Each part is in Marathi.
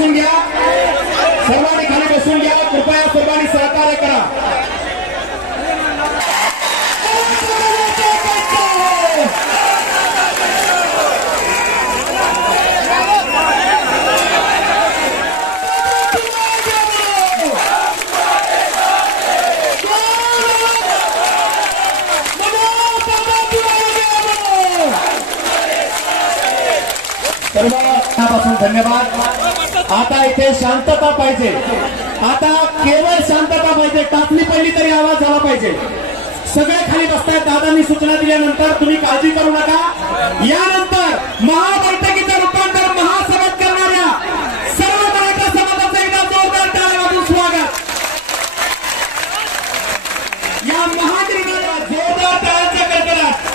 बसून घ्या, सर्वांनी खाली बसून घ्या. कृपया सर्वांनी सहकार्य करा. सर्वांपासून धन्यवाद. आता इथे शांतता पाहिजे. आता केवळ शांतता पाहिजे. टाचणी पडली तरी आवाज झाला पाहिजे. सगळे खाली बसतायत. दादांनी सूचना दिल्यानंतर तुम्ही काळजी करू नका. यानंतर महाबैठकीचं रूपांतर महासभेत करणाऱ्या सर्व मराठा समाजाचं एकदा जोरदार टाळ्या वाजवून स्वागत. या महादिनाला जोरदार टाळ्यांचा कडकडाट.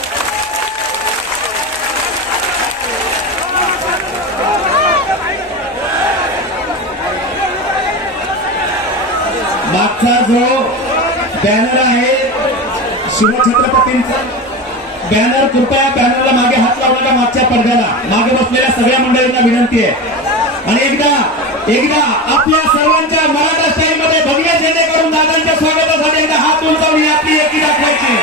मागचा जो बॅनर आहे शिवछत्रपतींचा बॅनर, कृपया बॅनरला मागे हात लावण्याच्या मागच्या पडद्याला मागे बसलेल्या सगळ्या मंडळींना विनंती आहे. आणि एकदा आपल्या सर्वांच्या मराठा स्टाईलमध्ये भगव्या झेंडे करून दादांच्या स्वागतासाठी एकदा हात उंचावून आपली एकी दाखवायची.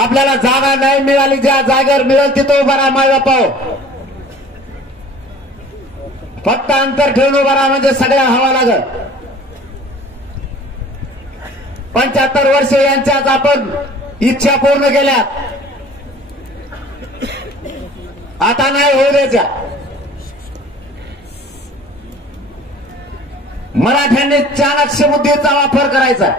आपल्याला जागा नाही मिळाली, ज्या जागेवर मिळेल तिथं उभा राहा. माय बापाव, फक्त अंतर ठेवून उभा राहा म्हणजे सगळ्या हवा लागत. 75 वर्ष यांच्यात आपण इच्छा पूर्ण केल्या. आता नाही होऊ द्यायच्या. मराठ्यांनी चाणक्य बुद्धीचा वापर करायचा.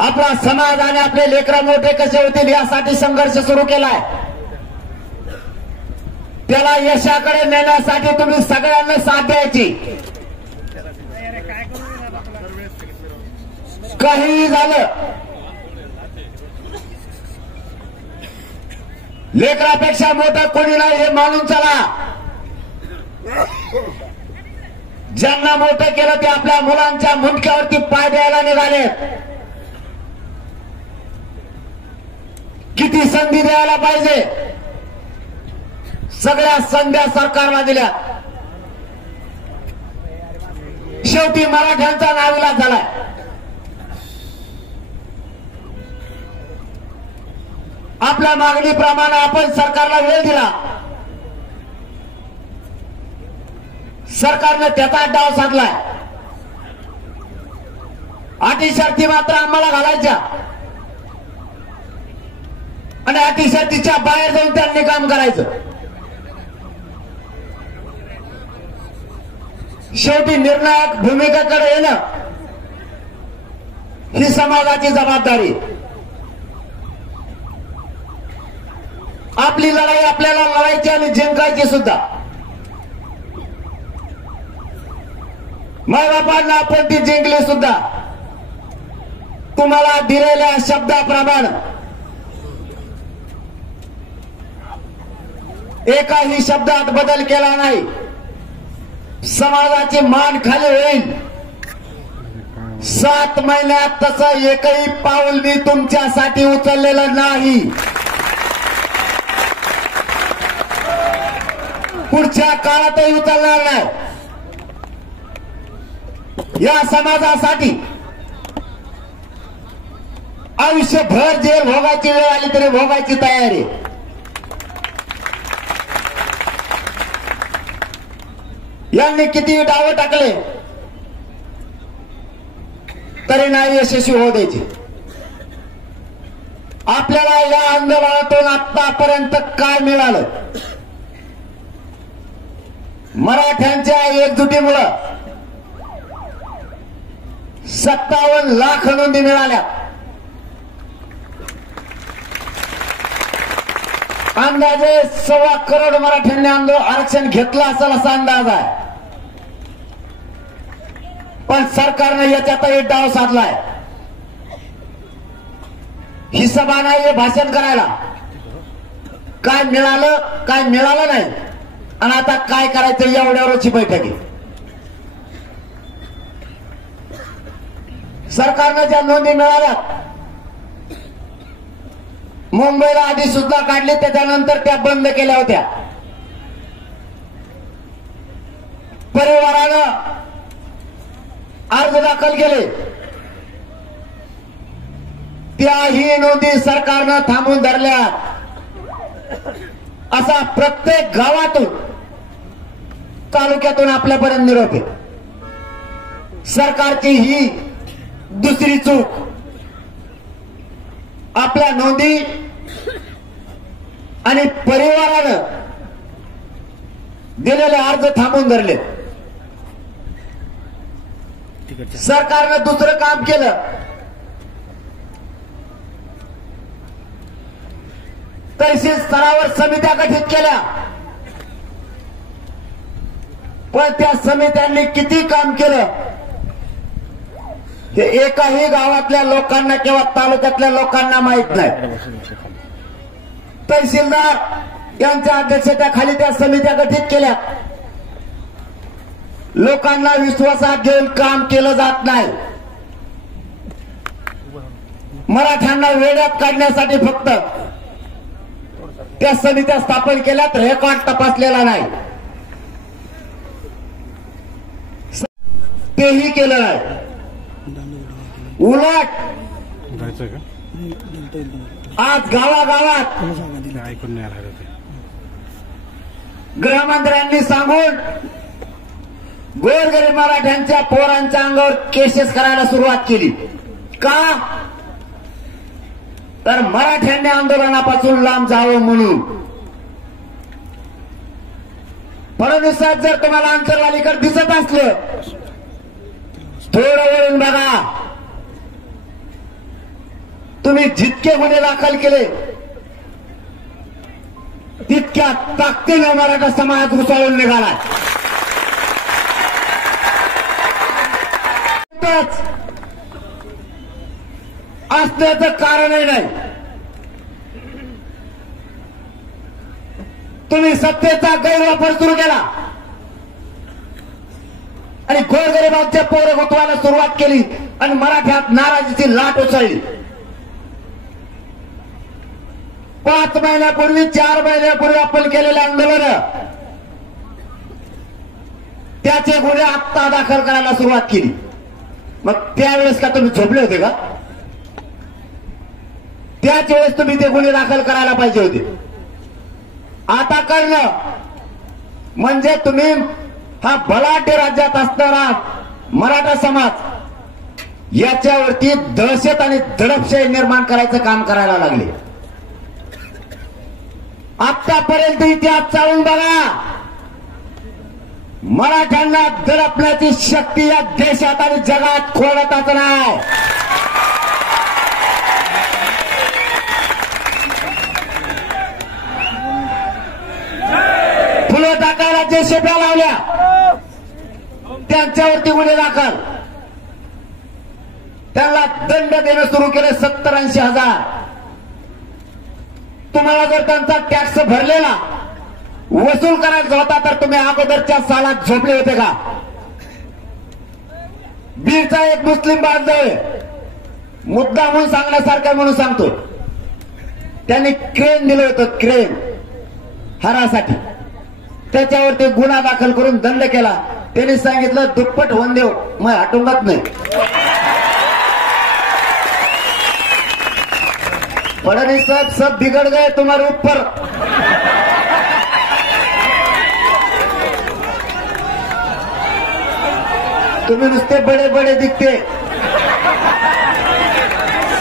आपला समाज आणि आपले लेकरं मोठे कसे होतील यासाठी संघर्ष सुरू केलाय. त्याला यशाकडे नेण्यासाठी तुम्ही सगळ्यांना साथ द्यायची. काही झालं, लेकरापेक्षा मोठं कोणी नाही हे मानून चला. ज्यांना मोठं केलं ते आपल्या मुलांच्या मुंडक्यावरती पाय द्यायला निघाले. किती संधी द्यायला पाहिजे, सगळ्या संध्या सरकारला दिल्या. शेवटी मराठ्यांचा नाविलाज झालाय. आपल्या मागणीप्रमाणे आपण सरकारला वेळ दिला. सरकारने त्याचा डाव साधलाय. अटी शर्ती मात्र आम्हाला घालायच्या आणि अटी शर्तीच्या बाहेर जाऊन त्यांनी काम करायचं. शेवटी निर्णायक भूमिकेकडे येणं ही समाजाची जबाबदारी. आपली लढाई आपल्याला लढायची आणि जिंकायची सुद्धा. मायबापांना आपण ती जिंकली सुद्धा. तुम्हाला दिलेल्या शब्दाप्रमाणे एकाही शब्दात बदल केला नाही. समाजाची मान खाली होईल. 7 महिन्यात तसं एकही पाऊल मी तुमच्यासाठी उचललेलं नाही. पुढच्या काळातही उचलणार नाही. या समाजासाठी आयुष्यभर जेल भोगायची वेळ आली तरी भोगायची तयारी. यांनी किती डाव टाकले तरी नाही यशस्वी होऊ द्यायचे. आपल्याला या आंदोलनातून आतापर्यंत काय मिळालं? मराठ्यांच्या एकजुटीमुळे 57 लाख नोंदी मिळाल्या. अंदाजे 1.25 करोड मराठ्यांनी आरक्षण घेतलं असेल असा अंदाज आहे. पण सरकारने याच्यातही डाव साधलाय. हिशोबा नाही हे भाषण करायला. काय मिळालं काय मिळालं नाही आणि आता काय करायचं एवढ्यावरची बैठक आहे. सरकारनं ज्या नोंदी मिळाल्या मुंबईला आधी सुद्धा काढली, त्याच्यानंतर त्या बंद केल्या होत्या. परिवारानं अर्ज दाखल केले, त्याही नोंदी सरकारनं थांबवून धरल्या. असा प्रत्येक गावातून तालुक्यातून आपल्यापर्यंत निरोप आहे. सरकारची ही दुसरी चूक. आपल्या नोंदी आणि परिवारानं दिलेले अर्ज थांबवून धरले. सरकारनं दुसरं काम केलं. तहसील स्तरावर समित्या गठीत केल्या, पण त्या समित्यांनी किती काम केलं हे एकाही गावातल्या लोकांना किंवा तालुक्यातल्या लोकांना माहित नाही. तहसीलदार यांच्या अध्यक्षतेखाली त्या समित्या गठीत केल्या. लोकांना विश्वासात घेऊन काम केलं जात नाही. मराठ्यांना वेड्यात काढण्यासाठी फक्त त्या समित्या स्थापन केल्यात, रेकॉर्ड तपासलेला नाही. तेही केलं नाही. उलट आज गावागावात गृहमंत्र्यांनी सांगून गोरगरीब मराठ्यांच्या पोरांच्या अंगावर केसेस करायला सुरुवात केली. का? तर मराठ्यांनी आंदोलनापासून लांब जावं म्हणून. फडणवीसात जर तुम्हाला अंतरवालीकडे दिसत असलं, थोडं वळून बघा. तुम्ही जितके गुन्हे दाखल केले तितक्या ताकदीने मराठा समाज घुसाळून निघाला. असण्याचं कारणही नाही. तुम्ही सत्तेचा गैरवापर सुरू केला आणि गोरगरिबांच्या पोरं गुंतवायला सुरुवात केली आणि मराठ्यात नाराजीची लाट उसळली. 5 महिन्यापूर्वी 4 महिन्यापूर्वी आपण केलेले आंदोलन त्याचे गुन्हे आत्ता दाखल करायला सुरुवात केली. मग त्यावेळेस का तुम्ही झोपले होते का? त्याच वेळेस तुम्ही ते गुन्हे दाखल करायला पाहिजे होते. आता करणं म्हणजे तुम्ही हा बलाढ्य राज्यात असणारा मराठा समाज याच्यावरती दहशत आणि दडपशाही निर्माण करायचं काम करायला लागले. आतापर्यंत इतिहास चालून बघा. मराठ्यांना दडपण्याची शक्ती या देशात आणि जगात कोणताच नाही. फुलं टाकायला जे शेप्या लावल्या त्यांच्यावरती गुन्हे दाखल. त्यांना दंड देणं सुरू केले 70-80 हजार. तुम्हाला जर त्यांचा टॅक्स भरलेला वसूल करायचा होता तर तुम्ही अगोदरच्या सालात झोपले होते का? बीडचा एक मुस्लिम बांधव आहे, मुद्दा म्हणून सांगण्यासारखं म्हणून सांगतो. त्यांनी क्रेन दिलं होतं, क्रेन हारासाठी. त्याच्यावरती गुन्हा दाखल करून दंड केला. त्यांनी सांगितलं दुप्पट होऊन देव, मग हटूंगत नाही. फडणवीस साहब सब बिगड़ गए तुम्हारे ऊपर. तुम्हें नुसते बड़े बड़े दिखते,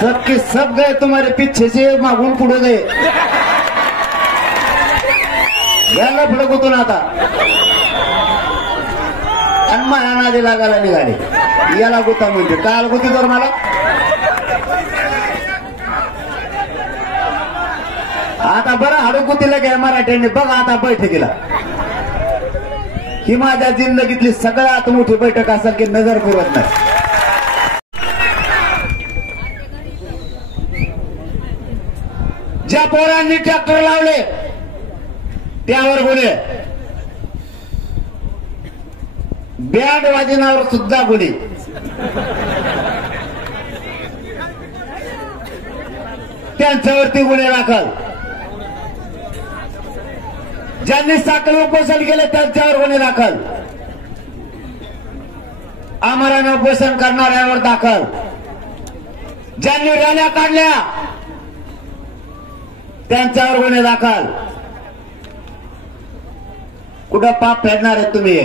सबके सब गए तुम्हारे पीछे से, मागून पुढे गए. याला फडकूतून आता आणि माया नादी लागायला निघाले. याला गुता म्हणते. काल गुती कर मला. आता बरं हाडकुतीला घ्या मराठ्यांनी. बघा आता बैठकीला ही माझ्या जिंदगीतली सगळ्यात मोठी बैठक असेल की नजर पुरत नाही. ज्या पोरांनी ट्रॅक्टर लावले त्यावर गुन्हे, बँड वाजवण्यावर सुद्धा गुन्हे. त्यांच्यावरती गुन्हे दाखल, ज्यांनी साखळी उपोषण केले त्यांच्यावर गुन्हे दाखल, आमरण उपोषण करणाऱ्यावर दाखल, ज्यांनी रॅल्या काढल्या त्यांच्यावर गुन्हे दाखल. कुठं पाप फेडणार आहेत तुम्ही?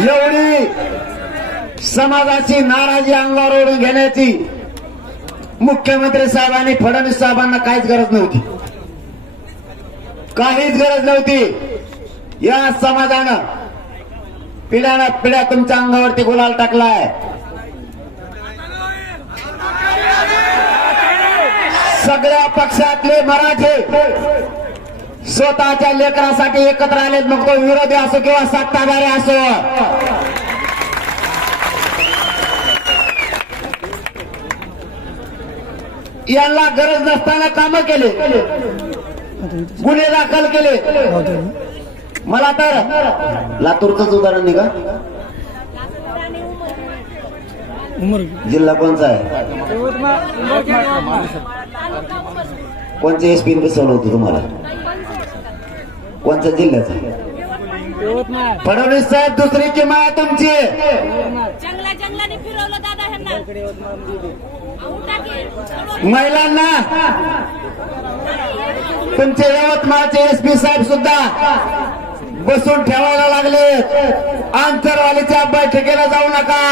एवढी समाजाची नाराजी अंगावर ओढून घेण्याची मुख्यमंत्री साहेबांनी, फडणवीस साहेबांना काहीच गरज नव्हती, काहीच गरज नव्हती. या समाजानं पिढ्याना पिढ्या तुमच्या अंगावरती गुलाल टाकलाय. सगळ्या पक्षातले मराठे स्वतःच्या लेकरासाठी एकत्र आलेत, मग तो विरोधी असो किंवा सत्ताधारी असो. यांना गरज नसताना कामं केले, गुन्हे दाखल केले. मला तर लातूरचंच उदाहरण नाही का? जिल्हा कोणचा आहे? कोणत्या एसपी बसवलं होतं तुम्हाला? कोणत्या जिल्ह्याचा? फडणवीस साहेब दुसरी किंमत आहे तुमची. जंगलाने फिरवलं दादा ह्यांना. महिलांना तुमचे यवतमाळचे एसपी साहेब सुद्धा बसून ठेवायला लागले. आंतरवालीच्या बैठकीला जाऊ नका,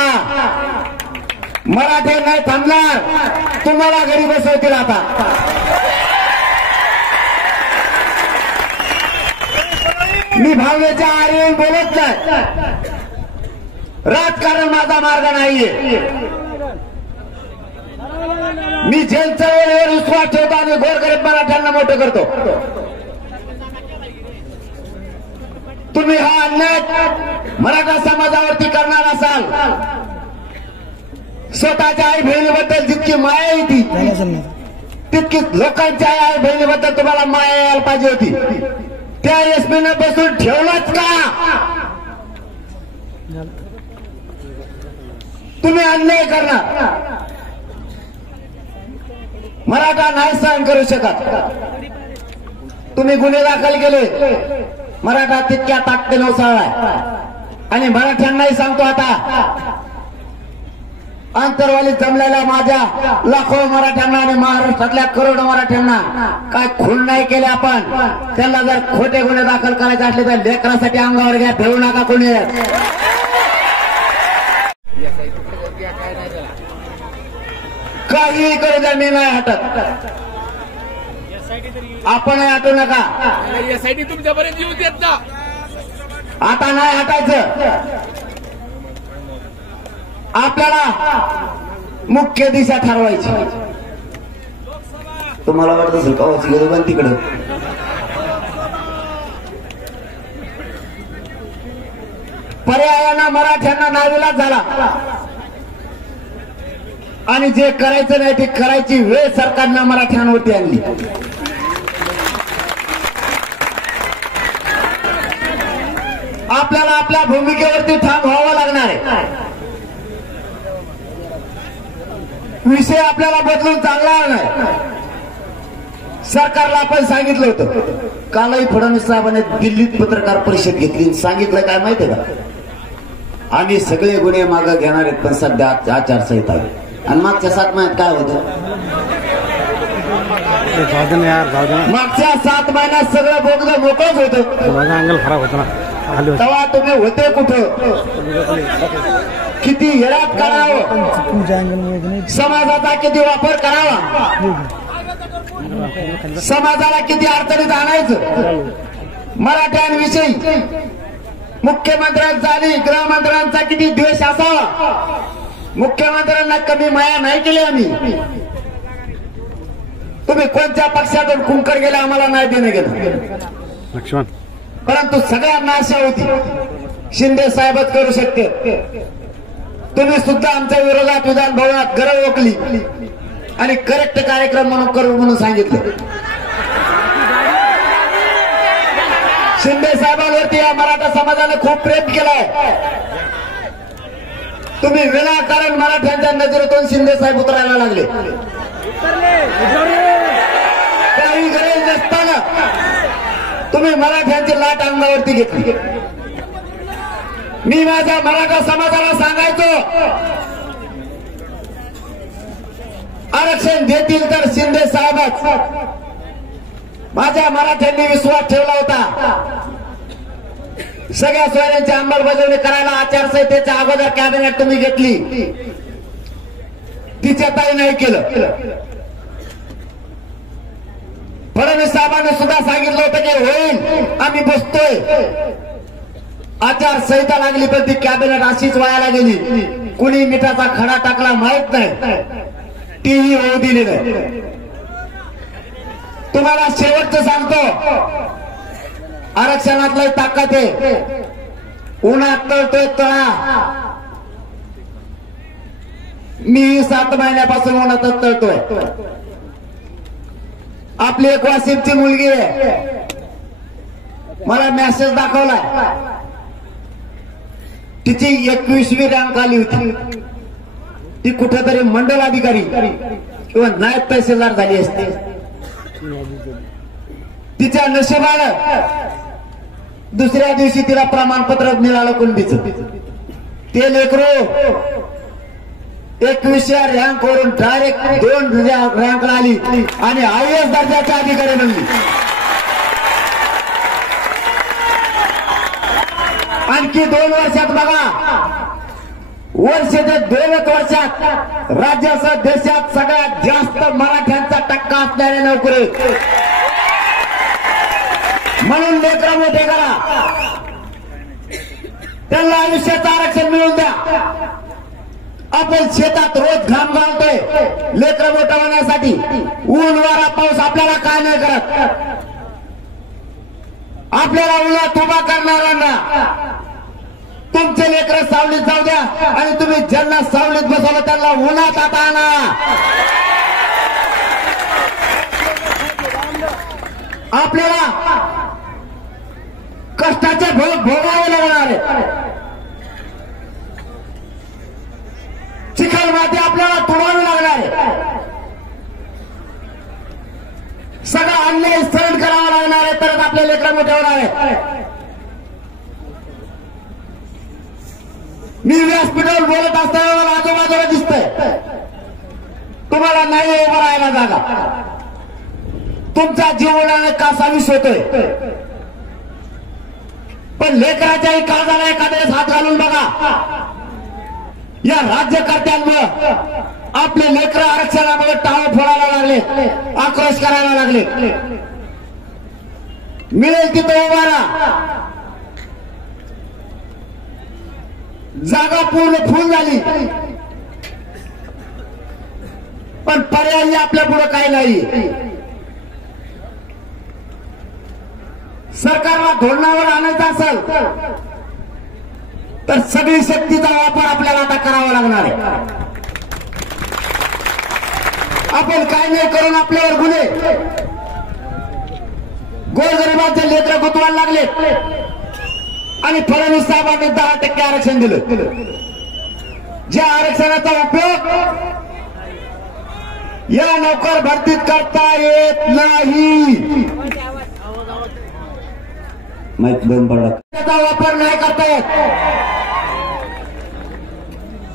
मराठे नाही थांबणार, तुम्हाला घरी बसवतील. आता मी भावनेच्या आरेने बोलत नाही, राजकारण माझा मार्ग नाहीये. मी जनचळवळीवर विश्वास ठेवतो आणि गोरगरीब मराठ्यांना मोठं करतो. तुम्ही हा अन्याय मराठा समाजावरती करणार असाल, स्वतःच्या आई बहिणीबद्दल जितकी माया येते तितकी लोकांच्या आई बहिणीबद्दल तुम्हाला माया यायला पाहिजे होती. त्या एसपीनं बसून ठेवलंच का? तुम्ही अन्याय करणार, मराठा नाही सहन करू शकत. तुम्ही गुन्हे दाखल केले, मराठा तितक्या ताकदीने उसळलाय. आणि मराठ्यांनाही सांगतो, आता आंतरवालीत जमलेल्या माझ्या लाखो मराठ्यांना आणि महाराष्ट्रातल्या करोडो मराठ्यांना काय खून नाही केले आपण. त्यांना जर खोटे गुन्हे दाखल करायचे असले तर लेकरासाठी अंगावर घ्या, भेऊ नका कोणी. काहीही करू द्या, मी नाही हटत. आपणही हटू नका. यासाठी तुमच्यापर्यंत येऊ देत ना. आता नाही हटायचं. आपल्याला मुख्य दिशा ठरवायची. तुम्हाला वाटत असेल कवाची गरज पण तिकडं पर्यायानं मराठ्यांना नाविलाज झाला आणि जे करायचं नाही ते करायची वेळ सरकारनं मराठ्यांवरती आणली. आपल्याला आपल्या भूमिकेवरती ठाम व्हावं लागणार आहे. विषय आपल्याला बदलून चालला नाही. सरकारला आपण सांगितलं होतं. कालही फडणवीस साहेबांनी दिल्लीत पत्रकार परिषद घेतली, सांगितलं काय माहितीये का? आम्ही सगळे गुन्हे मागे घेणार आहेत, पण सध्या आचारसंहिता आहे. आणि मागच्या 7 महिन्यात काय होतं? मागच्या 7 महिन्यात सगळं बोगदं मोकळच होतं. खराब होता ना. तेव्हा तुम्ही होते कुठं? किती हेरात करावं, समाजाचा किती वापर करावा, समाजाला किती अडचणीत आणायचं. मराठ्यांविषयी मुख्यमंत्र्यांचा आणि गृहमंत्र्यांचा किती द्वेष असावा. मुख्यमंत्र्यांना कमी माया नाही केली आम्ही. तुम्ही कोणत्या पक्षातून कुंकर गेले आम्हाला नाही देणं गेलं, लक्ष्मण. परंतु सगळ्यांना आशा होती शिंदे साहेबच करू शकते. तुम्ही सुद्धा आमच्या विरोधात विधान भवनात गरज ओकली आणि करेक्ट कार्यक्रम म्हणून करू म्हणून सांगितलं. शिंदे साहेबांवरती या मराठा समाजाने खूप प्रेम केलाय. तुम्ही विनाकारण मराठ्यांच्या नजरेतून शिंदे साहेब उतरायला लागले. काही गरज नसताना तुम्ही मराठ्यांची लाट अंगावरती घेतली. मी माझ्या मराठा समाजाला सांगायचो, आरक्षण देतील तर शिंदे साहेबच. माझ्या मराठ्यांनी विश्वास ठेवला होता. सगळ्या सोयऱ्यांची अंमलबजावणी करायला आचारसंहितेच्या अगोदर कॅबिनेट तुम्ही घेतली, तिच्या ताई नाही केलं. फडणवीस साहेबांनी सुद्धा सांगितलं होतं की होईल, आम्ही बसतोय. आचारसंहिता लागली पण ती कॅबिनेट अशीच वायाला गेली. कुणी मिठाचा खडा टाकला माहित नाही, तीही होऊ दिली नाही. तुम्हाला शेवटचं सांगतो, आरक्षणातलं ताकद आहे. उन्हात तळतोय तळा. मी 7 महिन्यापासून उन्हातच तळतोय. आपली एक वाशिमची मुलगी आहे, मला मेसेज दाखवलाय. तिची 21वी रँक आली होती. ती कुठेतरी मंडल अधिकारी किंवा नायब तहसीलदार झाली असते. तिच्या नशिबानं दुसऱ्या दिवशी तिला प्रमाणपत्र मिळालं कुणबीचं. ते लेकरू 21व्या रँक वरून डायरेक्ट 2 रँकला आली आणि IAS दर्जाच्या अधिकारी बनली. आणखी 2 वर्षात बघा, वर्ष ते 2 वर्षात राज्यासह देशात सगळ्यात जास्त मराठ्यांचा टक्का असणारे नोकरी. म्हणून लेकरं मोठे करा, त्यांना आयुष्याचं आरक्षण मिळवून द्या. आपण शेतात रोज घाम घालतोय लेकरं मोठं होण्यासाठी. ऊन वारा पाऊस आपल्याला काय नाही करत. आपल्याला उन्हात उभा करणाऱ्यांना तुमचे लेकरं सावलीत जाऊ द्या आणि तुम्ही ज्यांना सावलीत बसवलं त्यांना उन्हात आता आणा. आपल्याला कष्टाचे भोग भोगावे लागणार आहे. चिखल माती आपल्याला तुडावी लागणार आहे. सगळा अन्याय सहन करावा लागणार आहे, तरच आपल्या लेकरं मोठे होणार आहे. मी व्यासपीठावर बोलत असताना मला आजूबाजूला दिसतंय, तुम्हाला नाही उभं राहायला जागा. तुमचा जीवनाने कासावीस होतोय. पण लेकराच्याही काळजाला एखाद्या हात घालून बघा. या राज्यकर्त्यांमुळे आपले लेकर आरक्षणामुळे टाळं फोडायला लागले, आक्रोश करायला लागले. मिळेल तिथं उभा राहा. जागा पूर्ण फुल झाली, पण पर्यायी आपल्या पुढे काही नाही. सरकारला धोरणावर आणायचं असेल तर सगळी शक्तीचा वापर आपल्याला आता करावा लागणार आहे. आपण काय नाही करून आपल्यावर गुन्हे, गोरगरिबांचे लेकरं गुतवायला लागले आणि फडणवीस साहेबांनी 10% आरक्षण दिलं. ज्या आरक्षणाचा उपयोग या नोकर भरतीत करता येत नाही, त्याचा वापर नाही करता येत.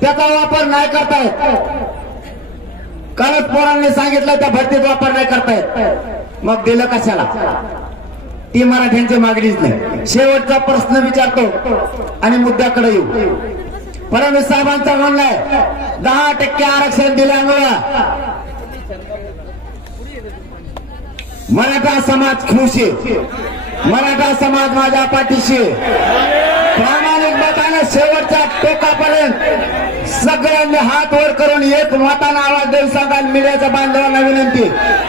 त्याचा वापर नाही करता येत. कालच पोरांनी सांगितलं त्या भरतीत वापर नाही करता येत, मग दिलं कशाला? ती मराठ्यांची मागणीच नाही. शेवटचा प्रश्न विचारतो आणि मुद्द्याकडे येऊ. फडणवीस साहेबांचं म्हणणं आहे 10% आरक्षण दिल्यामुळं मराठा समाज खुश आहे, मराठा समाज माझ्या पाठीशी. प्रामाणिक मताने शेवटच्या टोकापर्यंत सगळ्यांनी हात वर करून एक मताना आवाज देऊ सांगाल. मीडियाच्या बांधवांना विनंती,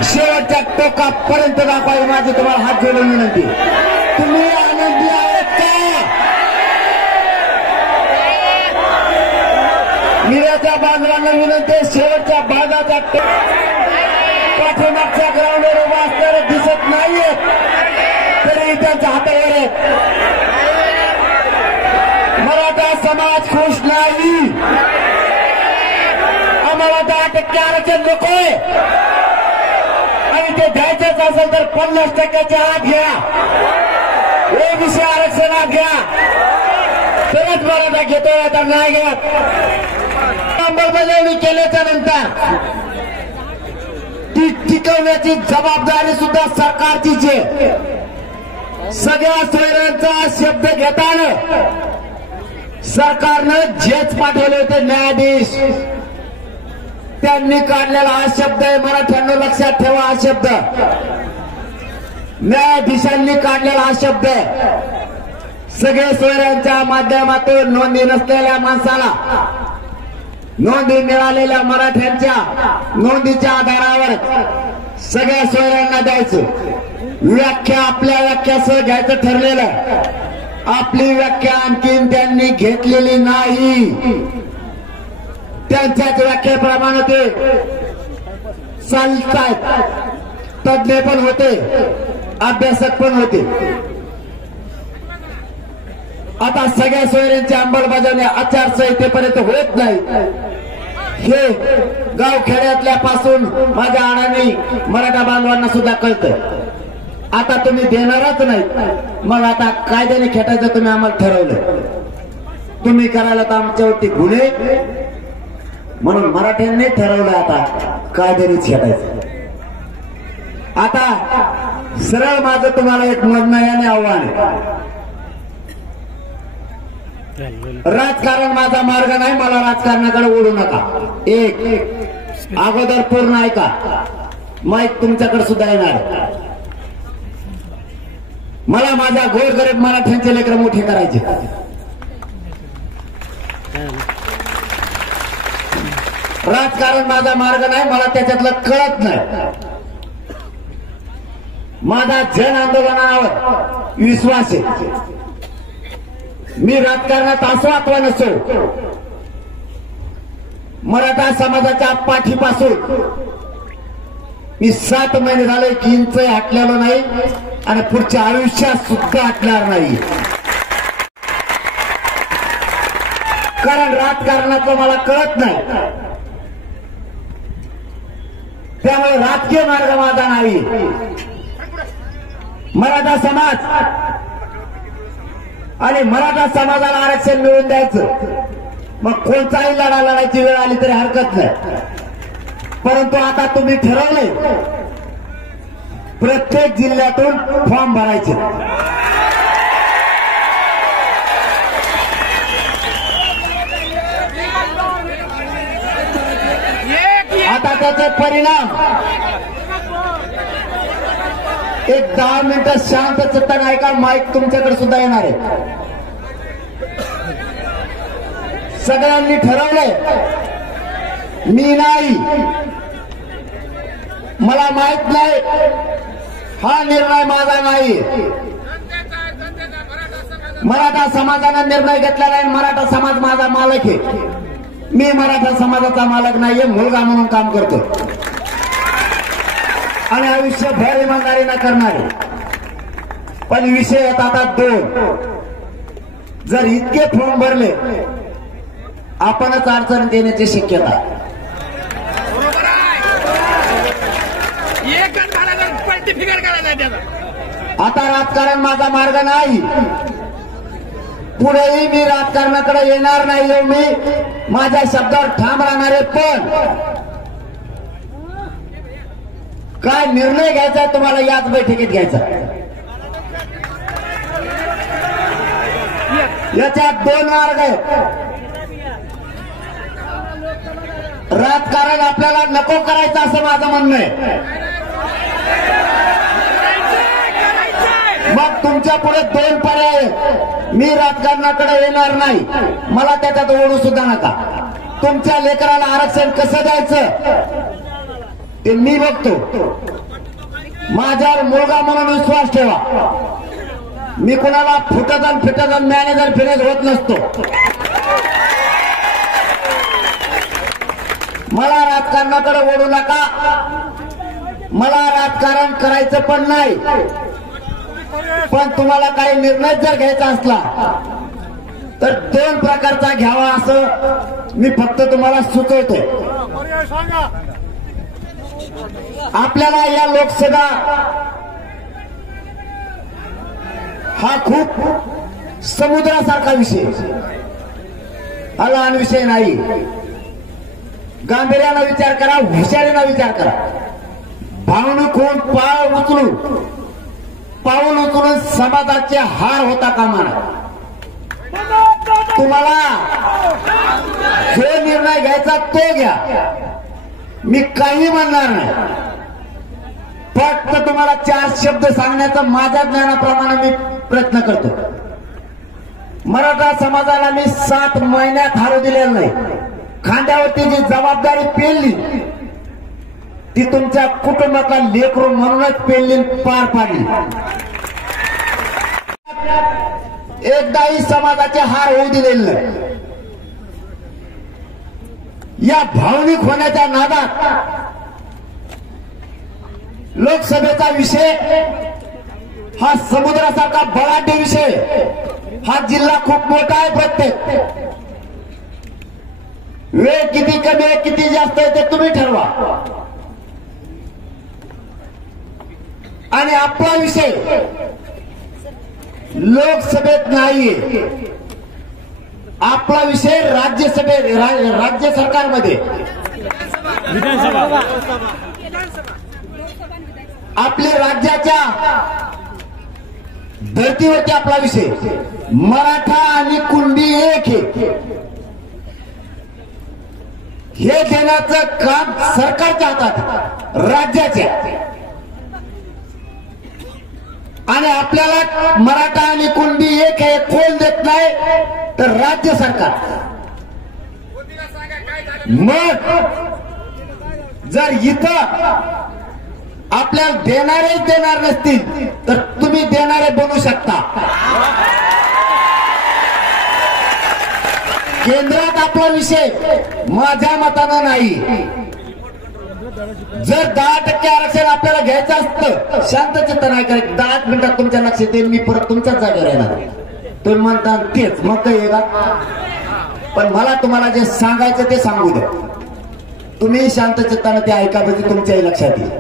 शेवटच्या टोकापर्यंत दाखवावी माझी तुम्हाला हात जोडून विनंती. तुम्ही आनंदी आहात का? मीडियाच्या बांधवांना विनंती, शेवटच्या बाजाच्या पाठीमागच्या ग्राउंडवर उभा असणारे दिसत नाहीयेत तरी त्यांच्या हातावर आहेत. मराठा समाज खुश नाही. आम्हाला 10% आरक्षण नकोय आणि ते द्यायचंच असेल तर 50%च्या आत घ्या. ओबीसी आरक्षणात घ्या. तरच मराठा घेतोय, तर नाही घेत. अंमलबजावणी केल्याच्या नंतर ती टिकवण्याची जबाबदारी सुद्धा सरकारचीच आहे. सगळ्या सोयऱ्यांचा शब्द घेताना सरकारनं जेच पाठवले होते न्यायाधीश, त्यांनी काढलेला हा शब्द आहे. मराठ्यांना लक्षात ठेवा, हा शब्द न्यायाधीशांनी काढलेला हा शब्द आहे. सगळे सोयऱ्यांच्या माध्यमातून नोंदी नसलेल्या माणसाला नोंदी मिळालेल्या मराठ्यांच्या नोंदीच्या आधारावर सगळ्या सोयऱ्यांना द्यायचं. व्याख्या आपल्या व्याख्यासह घ्यायचं ठरलेलं. आपली व्याख्या आणखीन त्यांनी घेतलेली नाही. त्यांच्याच व्याख्येप्रमाणे ते चालतात. तज्ञ पण होते, अभ्यासक पण होते. आता सगळ्या सोयऱ्यांची अंमलबजावणी आचारसंहितेपर्यंत होत नाही. हे गावखेड्यातल्या पासून माझ्या अडाणी मराठा बांधवांना सुद्धा कळतं. आता तुम्ही देणारच नाही, मग आता कायद्याने खेटायचं तुम्ही आम्हाला ठरवलं. तुम्ही करायला तर आमच्यावरती गुन्हे, म्हणून मराठ्यांनी ठरवलं आता कायद्यानेच खेटायचं. आता सरळ माझं तुम्हाला एक म्हणणं आव्हान आहे. राजकारण माझा मार्ग नाही, मला राजकारणाकडे ओढू नका. एक अगोदर पूर्ण ऐका, माईक तुमच्याकडे सुद्धा येणार. मला माझ्या गोरगरीब मराठ्यांचे लेकरं मोठे करायचे. राजकारण माझा मार्ग नाही, मला त्याच्यातलं कळत नाही. माझा जन आंदोलनावर विश्वास आहे. मी राजकारणात असो अथवा नसो, मराठा समाजाच्या पाठीपासून मी 7 महिने झाले की इंच हटलेलो नाही आणि पुढच्या आयुष्यात सुद्धा हटणार नाही. कारण राजकारणाचं मला कळत नाही. त्यामुळे राजकीय मार्ग माझा नाही. मराठा समाज आणि मराठा समाजाला आरक्षण मिळवून द्यायचं, मग कोणताही लढा लढायची वेळ आली तरी हरकत नाही. परंतु आता तुम्ही ठरवलंय प्रत्येक जिल्ह्यातून फॉर्म भरायचे. आता त्याचे परिणाम एक 10 मिनिटं शांत चित्ताने ऐका. माईक तुमच्याकडे सुद्धा येणार आहे. सगळ्यांनी ठरवलंय, मी नाही. मला माहित नाही, हा निर्णय माझा नाही. मराठा समाजाने निर्णय घेतलेला आहे. मराठा समाज माझा मालक आहे. मी मराठा समाजाचा मालक नाहीये, मुलगा म्हणून काम करतो आणि आयुष्यभर इमानदारीनं करणार आहे. पण विषय येतात आता 2. जर इतके फॉर्म भरले, आपणच अडचण देण्याची शक्यता. आता राजकारण माझा मार्ग नाही. पुढेही मी राजकारणाकडे येणार नाही. मी माझ्या शब्दावर ठाम राहणार आहे. पण काय निर्णय घ्यायचा तुम्हाला याच बैठकीत घ्यायचा. याच्यात 2 मार्ग आहेत. राजकारण आपल्याला नको करायचं असं माझं म्हणणं आहे. मग तुमच्या पुढे 2 पर्याय आहेत. मी राजकारणाकडे येणार नाही, मला त्याच्यात ओढू सुद्धा नका. तुमच्या लेकराला आरक्षण कसं द्यायचं ते मी बघतो. माझ्यावर मुलगा म्हणून विश्वास ठेवा. मी कुणाला फिटत मॅनेजर फिनेज होत नसतो. मला राजकारणाकडे ओढू नका. मला राजकारण करायचं पण नाही. पण तुम्हाला काही निर्णय जर घ्यायचा असला तर 2 प्रकारचा घ्यावा असं मी फक्त तुम्हाला सुचवतो. आपल्याला या लोकसभा हा खूप समुद्रासारखा विषय, हा लहान विषय नाही. गांभीर्यानं विचार करा, हुशारीनं विचार करा. भावनिक होऊन पाऊल उचलून समाजाचे हार होता कामा नये. तुम्हाला जो निर्णय घ्यायचा तो घ्या, मी काही म्हणणार नाही. फक्त तुम्हाला 4 शब्द सांगण्याचा माझ्या ज्ञानाप्रमाणे मी प्रयत्न करतो. मराठा समाजाला मी 7 महिन्यात हारू दिलेलं नाही. खांद्यावरती जी जबाबदारी पेलली ती तुमच्या कुटुंबाचा लेकरू म्हणूनच पेलली, पार पाडली. एकदाही समाजाचे हार होऊ दिलेले नाही. या भावनिक होण्याच्या नादात लोकसभेचा विषय हा समुद्रासारखा बलाढ्य विषय, हा जिल्हा खूप मोठा आहे. प्रत्येक वेळ किती कमी आहे, किती जास्त आहे ते तुम्ही ठरवा. आणि आपला विषय लोकसभेत नाहीये, आपला विषय राज्यसभेत, राज्य सरकारमध्ये, आपल्या राज्याच्या धर्तीवरती आपला विषय. मराठा आणि कुणबी एक हे देण्याचं काम सरकारच्या हातात, राज्याच्या. आणि आपल्याला मराठा आणि कुणबी एक हे कोण देत नाही तर राज्य सरकार. मग जर इथं आपल्याला देणारेच देणार नसतील तर तुम्ही देणारे बनू शकता. केंद्रात आपला विषय माझ्या मतानं नाही. जर 10% आरक्षण आपल्याला घ्यायचं असतं, शांत चित्त नाही करायचं, 10 मिनिटात तुमच्या लक्षात येईल मी परत तुमच्याच जागेवर येणार. तुम्ही म्हणता तेच मग काय का, पण मला तुम्हाला जे सांगायचं ते सांगू द्या. तुम्ही शांत चित्तानं ते ऐका, म्हणजे तुमच्याही लक्षात येईल.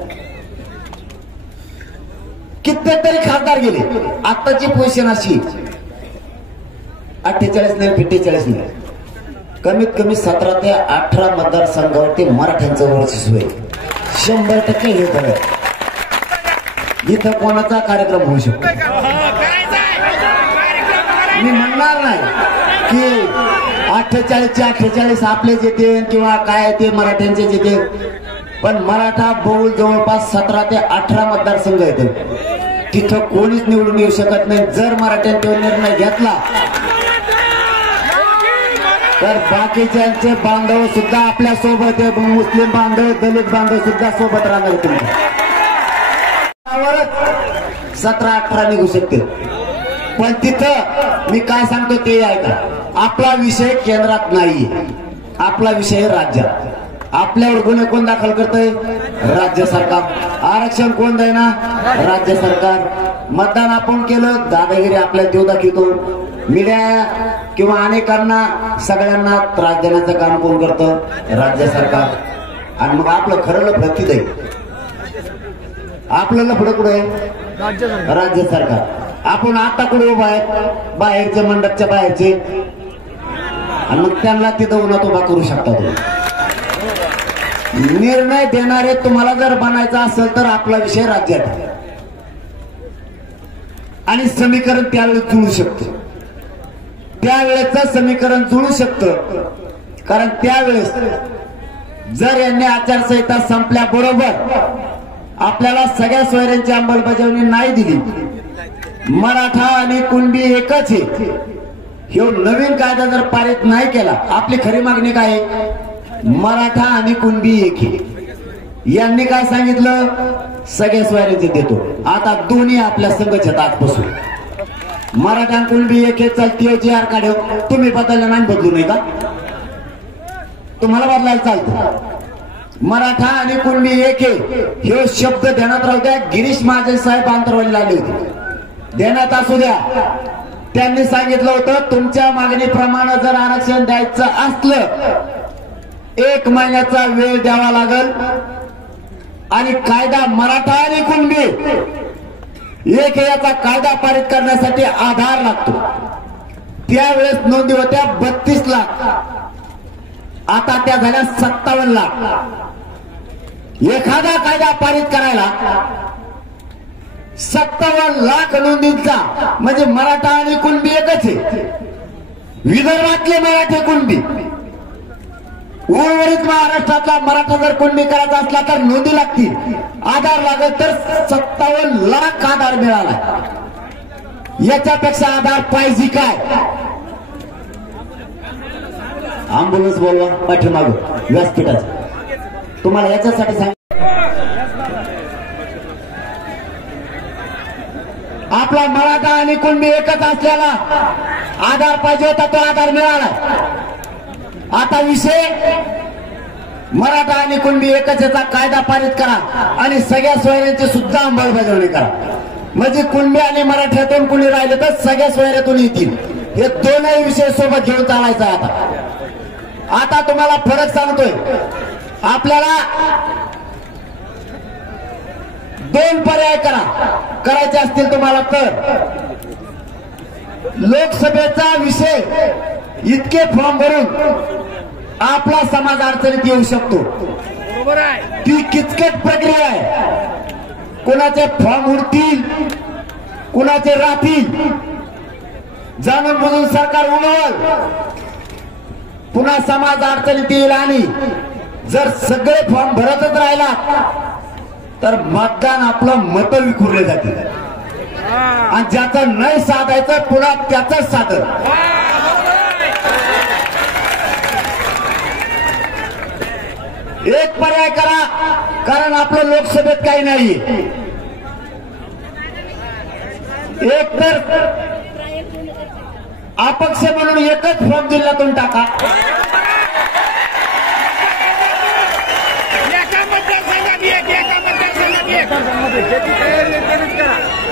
कित्येक तरी खासदार गेले. आताची पोझिशन अशी 48 नाही 45 नाही, कमीत कमी 17 ते 18 मतदारसंघावरती मराठ्यांचं वर्चस्व आहे. 100% हे खरं. इथं कोणाचा कार्यक्रम होऊ शकतो. मी म्हणणार नाही की 48 आपलेच येते किंवा काय ते मराठ्यांचेच येते, पण मराठा बहुल जवळपास 17 ते 18 मतदारसंघ येते. तिथं कोणीच निवडून येऊ शकत नाही. जर मराठ्यांचा निर्णय घेतला तर बाकीच्यांचे बांधव सुद्धा आपल्या सोबत आहे. मुस्लिम बांधव, दलित बांधव सुद्धा सोबत राहणार. तुम्ही 17-18 निघू शकतील. पण तिथं मी काय सांगतो ते ऐका. आपला विषय केंद्रात नाही, आपला विषय राज्यात. आपल्यावर गुन्हे कोण दाखल करतंय? राज्य सरकार. आरक्षण कोण देणार? राज्य सरकार. मतदान आपण केलं, दादागिरी आपल्याला देऊ दाखवतो. मीडिया किंवा अनेकांना सगळ्यांना त्रास देण्याचं काम कोण करतं? राज्य सरकार. आणि मग आपलं खरं लफडं तिथं आहे. आपलं लफडं कुठं आहे? राज्य सरकार. आपण आता कुठे उभा आहे? बाहेरचे, मंडपच्या बाहेरचे. आणि मग त्यांना तिथं उन्हात उभा करू शकता तुम्ही. निर्णय देणारे तुम्हाला जर बनायचा असेल तर आपला विषय राज्यात आहे. आणि समीकरण त्यावेळेस जुळू शकतं. त्यावेळेचं समीकरण जुळू शकतं. कारण त्यावेळेस जर यांनी आचारसंहिता संपल्याबरोबर आपल्याला सगळ्या सोयऱ्यांची अंमलबजावणी नाही दिली, मराठा आणि कुणबी एकच आहे, हे नवीन कायदा जर पारित नाही केला, आपली खरी मागणी काय आहे? मराठा आणि कुणबी एक आहे. यांनी काय सांगितलं? सगळ्या सोयऱ्यांचे देतो. आता दोन्ही आपल्या संघच आहेत आजपासून. मराठा आणि कुणबी एक हे चालती जी आर काढ. तुम्ही बदललं नाही, बदलू नाही का? तुम्हाला बदलायला चालतं. मराठा आणि कुणबी एक आहे हे शब्द ध्यानात राहू द्या. गिरीश महाजन साहेब आंतरवालीला आले होते, ध्यानात असू द्या. त्यांनी सांगितलं होतं तुमच्या मागणीप्रमाणे जर आरक्षण द्यायचं असलं 1 महिन्याचा वेळ द्यावा लागल आणि कायदा मराठा आणि कुणबी एक याचा कायदा पारित करण्यासाठी आधार लागतो. त्यावेळेस नोंदी होत्या 32 लाख, आता त्या झाल्या 57 लाख. एखादा कायदा पारित करायला 57 लाख नोंदींचा म्हणजे मराठा आणि कुणबी एकच आहे. विदर्भातले मराठे कुणबी, उर्वरित महाराष्ट्रातला मराठा जर कुणबी करायचा असला तर नोंदी लागतील, आधार लागेल. तर 57 लाख आधार मिळाला. याच्यापेक्षा आधार पाहिजे काय? अँब्युलन्स बोलवा पाठीमाग व्यासपीठाचं. तुम्हाला याच्यासाठी सांग, आपला मराठा आणि कुणबी एकच असल्याला आधार पाहिजे होता, तो आधार मिळाला. आता विषय मराठा आणि कुणबी एकच याचा कायदा पारित करा आणि सगळ्या सोयऱ्यांची सुद्धा अंमलबजावणी करा. म्हणजे कुणबी आणि मराठ्यातून कुणी राहिले तर सगळ्या सोयऱ्यातून येतील. हे दोनही विषय सोबत घेऊन चालायचा. आता तुम्हाला फरक सांगतोय. आपल्याला 2 पर्याय करायचे असतील तुम्हाला तर लोकसभेचा विषय इतके फॉर्म भरून आपला समाज अडचणीत येऊ शकतो. बरोबर आहे. ती किचकट प्रक्रिया आहे. कोणाचे फॉर्म उडतील, कोणाचे राहतील, जाणून बुजून सरकार उडवल, पुन्हा समाज अडचणीत येईल. आणि जर सगळे फॉर्म भरतच राहिला तर मतदान आपलं मत विखुरले जातील आणि ज्याचं नाही साधायचं पुन्हा त्याचंच साधन. एक पर्याय करा, कारण आपलं लोकसभेत काही नाही. एक तर अपक्ष म्हणून एकच फॉर्म जिल्ह्यातून टाका.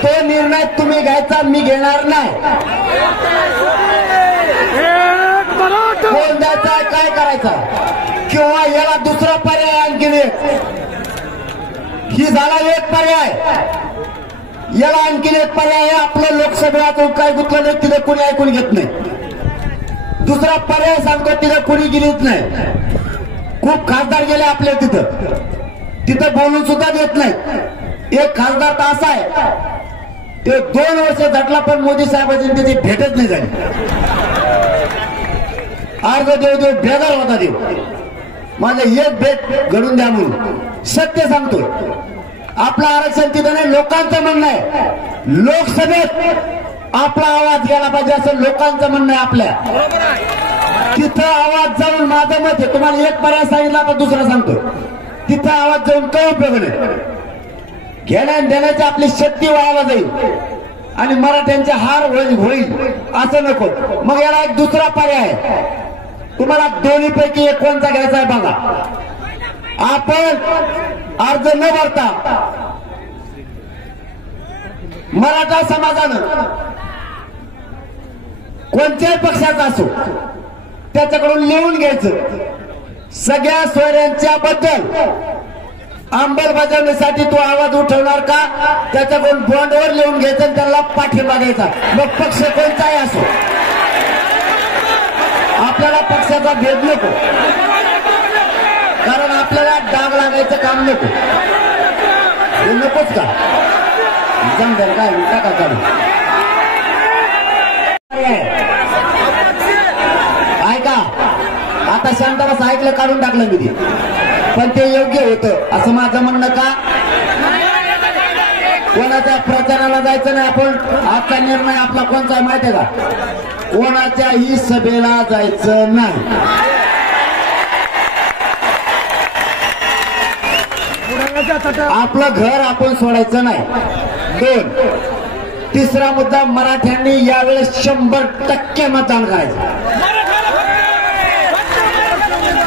तो निर्णय तुम्ही घ्यायचा, मी घेणार नाही. कोण द्यायचा, काय करायचं, किंवा याला दुसरा पर्याय आणखीन एक. ही झाला एक पर्याय. याला आणखीन एक पर्याय आहे, आपलं लोकसभेत काय गुंतलं नाही तिथे कुणी ऐकून घेत नाही. दुसरा पर्याय सांगतो, तिथे कुणी गेलीच नाही. खूप खासदार गेले आपल्या तिथं बोलून सुद्धा देत नाही. एक खासदार तर असा आहे, ते 2 वर्ष झटला पण मोदी साहेबांची त्याची भेटच नाही झाली. अर्ध देव बेजार होता देव. माझं एक भेट घडून द्या म्हणून सत्य सांगतो. आपलं आरक्षण तिथं नाही, लोकांचं म्हणणं आहे. लोकसभेत आपला आवाज गेला पाहिजे असं लोकांचं म्हणणं आहे. आपल्या तिथं आवाज जाऊन माझं मत आहे. तुम्हाला एक पर्याय सांगितला, तर दुसरा सांगतो. तिथं आवाज जाऊन काही उपयोग नाही. घेण्या देण्याची आपली शक्ती वायाला जाईल आणि मराठ्यांचे हार होईल असं नको. मग याला एक दुसरा पर्याय आहे. तुम्हाला दोन्हीपैकी एक कोणता घ्यायचा आहे बघा. आपण अर्ज न भरता मराठा समाजानं कोणत्याही पक्षाचा असो त्याच्याकडून लिहून घ्यायचं, सगळ्या सोयऱ्यांच्या बद्दल अंमलबजावणीसाठी तो आवाज उठवणार का, त्याच्याकडून बॉन्डवर लिहून घ्यायचं आणि त्याला पाठिंबा द्यायचा. मग पक्ष कोणताही असो, आपल्याला पक्षाचा भेद नको, कारण आपल्याला डाग लागायचं काम नको. हे नकोच का? जमदर काय टाका चालू. ऐका, आता शांताबास ऐकलं, काढून टाकलं मी ते, पण ते योग्य होतं असं माझं म्हणणं का? कोणाच्या प्रचाराला जायचं नाही आपण. आजचा निर्णय आपला कोणता आहे माहिती आहे का? कोणाच्याही सभेला जायचं नाही. आपलं घर आपण सोडायचं नाही. 2. तिसरा मुद्दा, मराठ्यांनी यावेळेस 100% मतदान करायचं.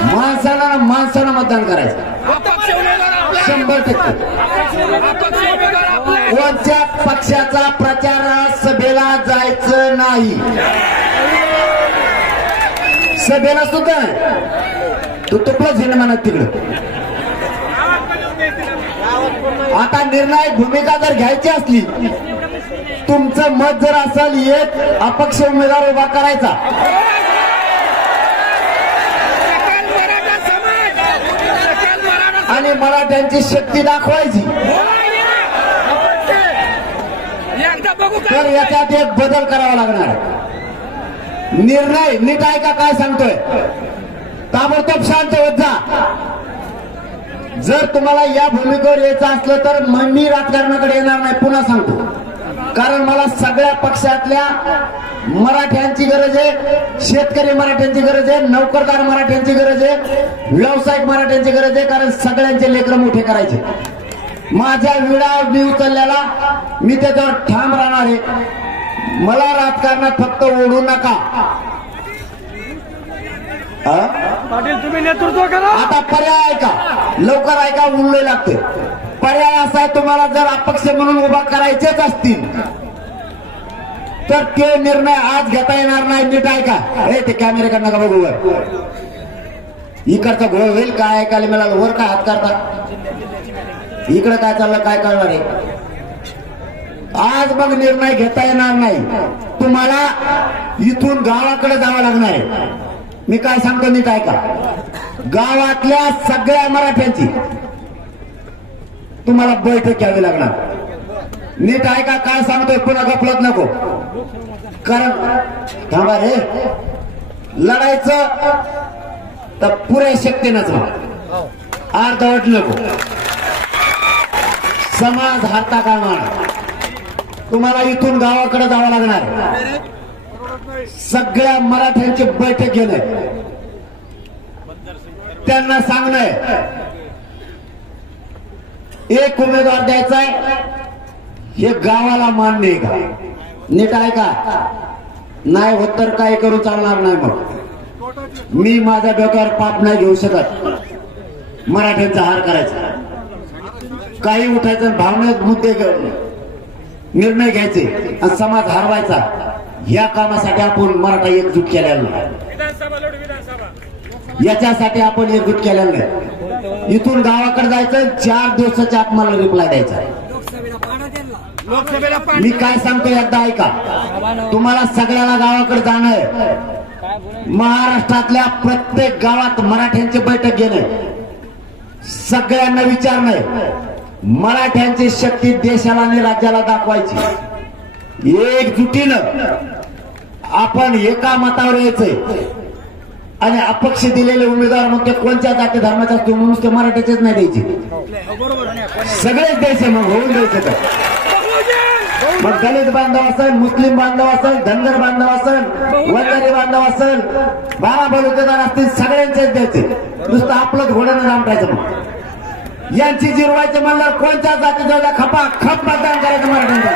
माणसानं मतदान करायचं 100%. कोणत्या पक्षाचा प्रचार सभेला जायचं नाही, सभेला सुद्धा तू तुपलंच हे म्हणत तिकडं. आता निर्णायक भूमिका जर घ्यायची असली, तुमचं मत जर असेल एक अपक्ष उमेदवार उभा करायचा, आणि मराठ्यांची शक्ती दाखवायची, तर याच्यात एक बदल करावा लागणार. निर्णय नीट ऐका काय सांगतोय, ताबडतोब शांत होत जा. जर तुम्हाला या भूमिकेवर यायचं असलं तर मी राजकारणाकडे येणार नाही, पुन्हा सांगतो. कारण मला सगळ्या पक्षातल्या मराठ्यांची गरज आहे, शेतकरी मराठ्यांची गरज आहे, नोकरदार मराठ्यांची गरज आहे, व्यावसायिक मराठ्यांची गरज आहे. कारण सगळ्यांचे लेकरं मोठे करायचे. माझ्या विडा मी उचलल्याला मी त्याच्यावर ठाम राहणार आहे. मला राजकारणात फक्त ओढू नका. पाटील तुम्ही नेतृत्व करा. आता पर्याय ऐका, लवकर ऐका, उरले लागते. पर्याय असा आहे, तुम्हाला जर अपक्ष म्हणून उभा करायचेच असतील तर ते निर्णय आज घेता येणार नाही. नीट ऐका. हे ते कॅमेऱ्याकडनं का बघू, इकडचा घोळ होईल काय ऐकायला मिळालं, वर काय हात करता, इकडे काय चाललं काय कळणार आहे. आज मग निर्णय घेता येणार नाही. तुम्हाला इथून गावाकडे जावं लागणार आहे. मी काय सांगतो नीट ऐका. गावातल्या सगळ्या मराठ्यांची तुम्हाला बैठक घ्यावी लागणार. नीट ऐका काय सांगतोय, पुन्हा गफलत नको. कारण थांबा रे, लढायचं तर पुऱ्या शक्तीनंच, अर्धवट नको. समाज हारता कामा नये. तुम्हाला इथून गावाकडे जावं लागणार. सगळ्या मराठ्यांची बैठक घेणं, त्यांना सांगणं एक उमेदवार द्यायचा आहे, हे गावाला मान्य आहे का. नीट आहे का, नाही होत तर काय करू चालणार नाही. मग मी माझ्या डोक्यावर पाप नाही घेऊ शकत. मराठ्यांचा हार करायचा, काही उठायचं, भावनेत मुद्दे निर्णय घ्यायचे आणि समाज हरवायचा. या कामासाठी आपण मराठा एकजूट केलेला नाही, याच्यासाठी आपण एकजूट केलेला नाही. इथून गावाकडे जायचं, 4 दिवसाच्या आत मला रिप्लाय द्यायचा. मी काय सांगतो एकदा ऐका. तुम्हाला सगळ्याला गावाकडे जाणं आहे. महाराष्ट्रातल्या प्रत्येक गावात मराठ्यांची बैठक घेणं, सगळ्यांना विचारणं, मराठ्यांची शक्ती देशाला आणि राज्याला दाखवायची. एकजुटीनं आपण एका मतावर यायचंय. आणि अपक्ष दिलेले उमेदवार मग ते कोणत्या जाती धर्माचे असतील, नुसते मराठ्याचेच नाही द्यायचे, सगळेच द्यायचे. मग होऊन द्यायचे तर मग दलित बांधव असेल, मुस्लिम बांधव असेल, धनगर बांधव असेल, वंजारी बांधव असेल, बारा बलुतेदार असतील, सगळ्यांचेच द्यायचे. नुसतं आपलंच घोड्यानं रामटायचं. मग यांची जिरवायचं म्हणल्यावर कोणत्या जातीच्या खपा खप मतदान करायचं मराठ्यांना.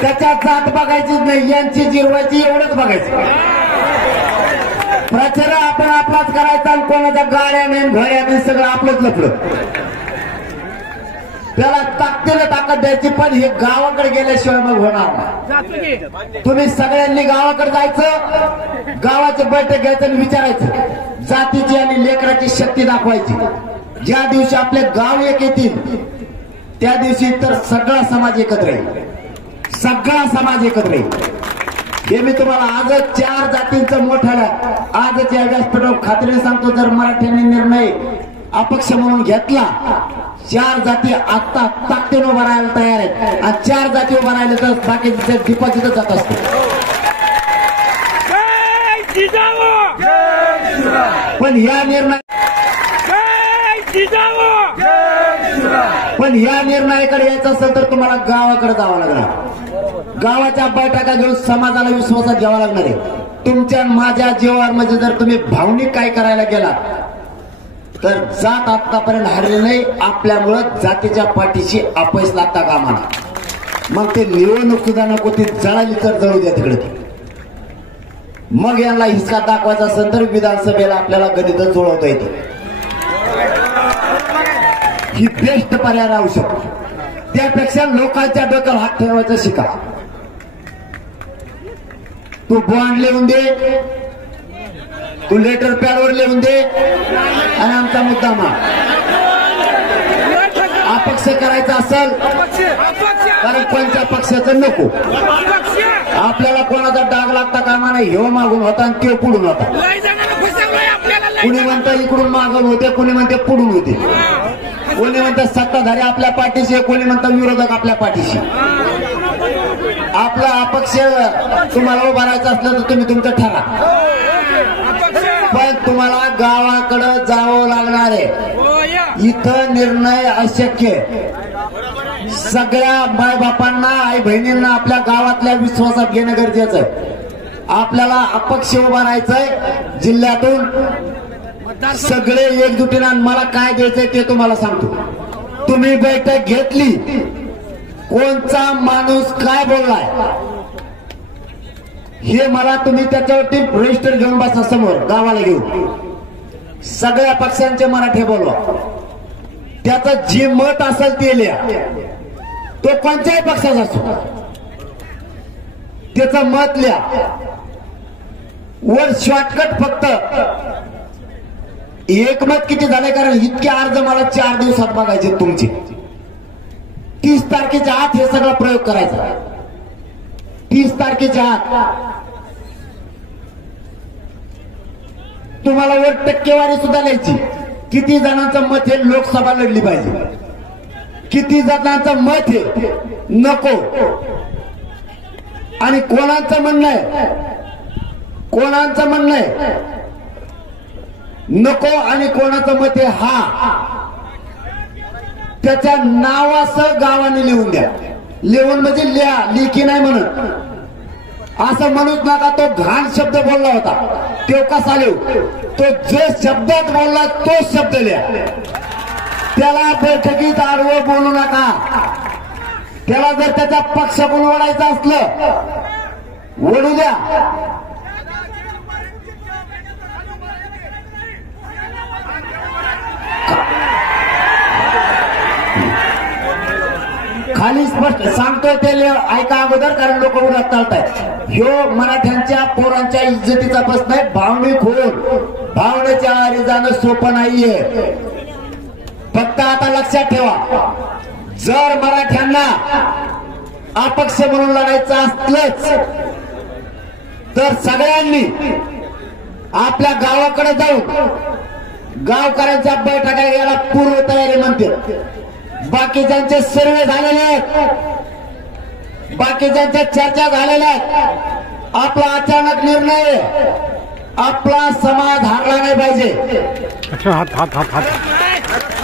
त्याच्या जात बघायचीच नाही, यांची जिरवायची एवढंच बघायचं. प्रचार आपण आपलाच करायचा आणि कोणाच्या गाड्याने घोड्याने सगळं आपलंच लफडं. त्याला ताकदीला ताकद द्यायची, पण हे गावाकडे गेल्याशिवाय मग होणार नाही. तुम्ही सगळ्यांनी गावाकडे जायचं, गावाची बैठक घ्यायचं आणि विचारायचं, जातीची आणि लेकराची शक्ती दाखवायची. ज्या दिवशी आपले गाव एक येतील त्या दिवशी तर सगळा समाज एकत्र येईल, सगळा समाज एकत्र येईल. हे मी तुम्हाला आजच 4 जातींचं मोठं आजच या व्यासपीठावर खात्रीने सांगतो. जर मराठ्यांनी निर्णय अपक्ष म्हणून घेतला, 4 जाती आता ताकदीने उभा राहायला तयार आहेत. आणि 4 जाती उभा राहिले तर बाकीचे डिपॉझिट जात असते. पण या निर्णयाकडे यायचं असेल तर तुम्हाला गावाकडे जावं लागणार. गावाच्या बैठका घेऊन समाजाला विश्वासात घ्यावा लागणार आहे. तुमच्या माझ्या जीवावर म्हणजे जर तुम्ही भावनिक काय करायला गेला तर जात आतापर्यंत हारले नाही. आपल्यामुळं जातीच्या पाठीशी अपयश लागता कामा नये. मग ते निवडणूक सुद्धा नको, ती जळाली तर जळू द्या तिकडे. मग यांना हिसका दाखवायचा असेल तर विधानसभेला आपल्याला गणित जुळवता येते. ही बेस्ट पर्याय राहू शकतो. त्यापेक्षा लोकांच्या डोक्यावर हात ठेवायचा शिका. तू बॉन्ड लिहून दे, तू लेटर पॅडवर लिहून दे आणि आमचा मुद्दा मान. अपक्ष करायचा असेल कारण कोणत्या पक्षाचं नको. आपल्याला कोणाचा डाग लागता कामा नाही. ह्यो मागून होता आणि तो पुढून होता. कुणी म्हणतं इकडून मागून होते, कुणी म्हणते पुढून होते, कोणी म्हणतं सत्ताधारी आपल्या पाठीशी, कोणी म्हणतं विरोधक आपल्या पाठीशी. आपला अपक्ष तुम्हाला उभारायचं असलं तर तुम्ही तुमचं ठरा, पण तुम्हाला गावाकडे जावं लागणार आहे. इथं निर्णय अशक्य. सगळ्या मायबापांना, आई बहिणींना आपल्या गावातल्या विश्वासात घेणं गरजेचं आहे. आपल्याला अपक्ष उभा राहायचंय जिल्ह्यातून. सगळे एकजुटीनं मला काय द्यायचंय ते तुम्हाला सांगतो. तुम्ही बैठक घेतली, कोणचा माणूस काय बोललाय हे मला तुम्ही त्याच्यावरती रजिस्टर घेऊन बसा समोर गावाला घेऊन. सगळ्या पक्षांचे मराठे बोलवा. त्याचं जे मत असेल ते लिहा. तो कोणत्याही पक्षाचा असो त्याचं मत लिहा. वर शॉर्टकट फक्त एक मत किती झाले, कारण इतके अर्ज मला 4 दिवसात बघायचे तुमचे. 30 तारखेच्या आत हे सगळं प्रयोग करायचा. 30 तारखेच्या आत तुम्हाला वर टक्केवारी सुद्धा लिहायची. किती जणांचं मत हे लोकसभा लढली पाहिजे, किती जणांचं मत हे नको, आणि कोणाचं म्हणणं आहे, कोणाचं म्हणणं आहे नको आणि कोणाचं मत आहे हा. त्याच्या नावासह गावाने लिहून द्या. लिहून म्हणजे लिहा, लिखी नाही म्हणत. असं म्हणूच नका तो घाण शब्द बोलला होता तो कसा लिहू. तो जे शब्दात बोलला तो शब्द लिहा. त्याला बैठकीत आडवं बोलू नका. त्याला जर त्याचा पक्ष पण ओढायचा असलं ओढू द्या. खाली स्पष्ट सांगतोय ते ऐका अगोदर, कारण लोक उलट चालतायत. ह्यो मराठ्यांच्या पोरांच्या इज्जतीचा प्रश्न आहे. भावनिक होऊन भावनेच्या आरी जाणं सोपं नाहीये. फक्त आता लक्षात ठेवा, जर मराठ्यांना अपक्ष म्हणून लढायचं असलंच तर सगळ्यांनी आपल्या गावाकडे जाऊन गावकऱ्यांच्या बैठका याला पूर्व तयारी म्हणते. बाकीच्यांचे सर्वे झालेले आहेत, बाकीच्यांच्या चर्चा झालेल्या आहेत. आपला अचानक निर्णय, आपला समाज हारला नाही पाहिजे. हात हात हात हात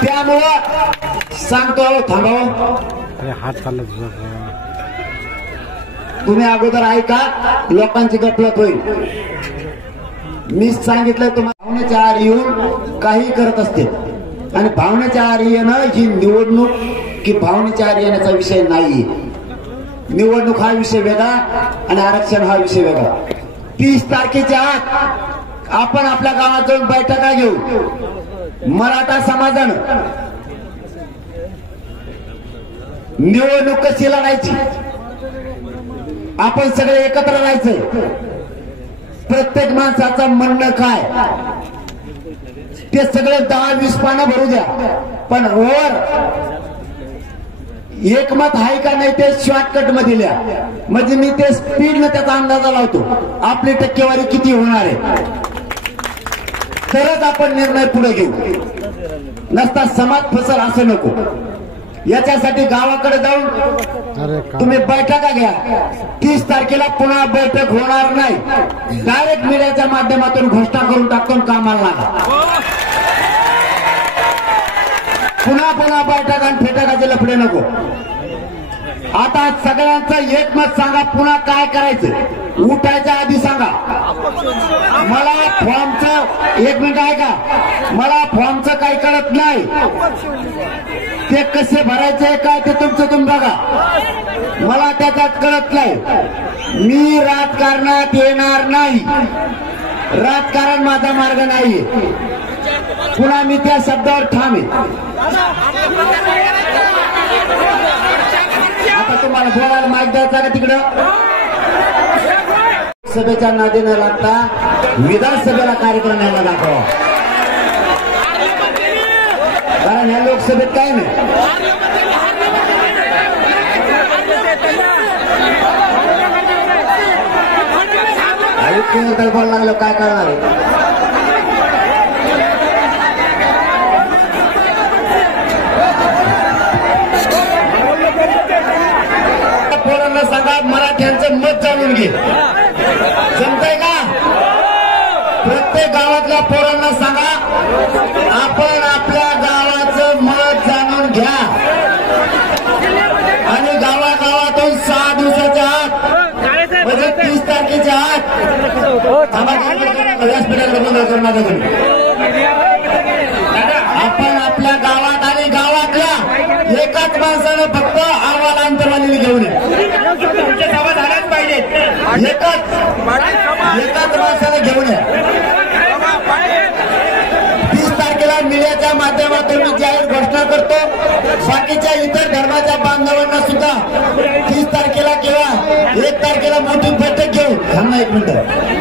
त्यामुळं सांगतो थांबावं. अरे हात चालला तुझा. तुम्ही अगोदर ऐका, लोकांची गफलत होईल. मी सांगितलं तुम्हाला भावनेच्या आड येऊन काही करत असते, आणि भावनेच्या आड येणं ही निवडणूक की भावनेच्या आड येण्याचा विषय नाही. निवडणूक हा विषय वेगळा आणि आरक्षण हा विषय वेगळा. 30 तारखेच्या आत आपण आपल्या गावात जाऊन बैठका घेऊ. मराठा समाजानं निवडणूक कशी लढायची, आपण सगळे एकत्र राहायचं. प्रत्येक माणसाचं म्हणणं काय ते सगळे 10-20 पानं भरू द्या, पण वर एकमत आहे का नाही ते शॉर्टकट मध्ये लिहा. म्हणजे मी ते स्पीडनं त्याचा अंदाजा लावतो आपली टक्केवारी किती होणार आहे, तरच आपण निर्णय पुढे घेऊ. नसता समाज फसल असं नको. याच्यासाठी गावाकडे जाऊन तुम्ही बैठका घ्या. 30 तारखेला पुन्हा बैठक होणार नाही. डायरेक्ट मीडियाच्या माध्यमातून घोषणा करून टाकून कामाला लागा. पुन्हा बैठक आणि फेटकाचे लफडे नको. आता सगळ्यांचं एकमत सांगा. पुन्हा काय करायचं उठायच्या आधी सांगा. मला फॉर्मचं, एक मिनिट ऐका, मला फॉर्मचं काही कळत नाही. ते कसे भरायचे काय ते तुमचं तुम्ही बघा. मला त्याच्यात कळत नाही. मी राजकारणात येणार नाही. राजकारण माझा मार्ग नाही. पुन्हा मी त्या शब्दावर ठाम आहे. आता तुम्हाला बोलायला माहिती द्यायचा का तिकडं? सभेच्या नादी न लागता विधानसभेला कार्यक्रम यांना दाखवा, कारण ह्या लोकसभेत काय नाही. आयुक्त बोलायला लागलं काय करणार आहे? पोरांना सांगा मराठ्यांचं मत जाणून घे. जमतंय का? प्रत्येक गावातल्या पोरांना सांगा आपण आपल्या गावाचं मत जाणून घ्या आणि गावागावातून 6 दिवसाच्या आत म्हणजे 30 तारखेच्या आत व्यासपीठाला बंद करून आपण आपल्या गावात आणि गावातल्या एकाच माणसानं फक्त अहवाल अंतर्वालीने घेऊन ये. सभा झाल्याच पाहिजे. एकाच माणसानं घेऊन ये. 30 तारखेला मीडियाच्या माध्यमातून मी जाहीर घोषणा करतो. बाकीच्या इतर धर्माच्या बांधवांना सुद्धा 30 तारखेला किंवा 1 तारखेला मोठी बैठक घेऊ. थांबा 1 मिनिट.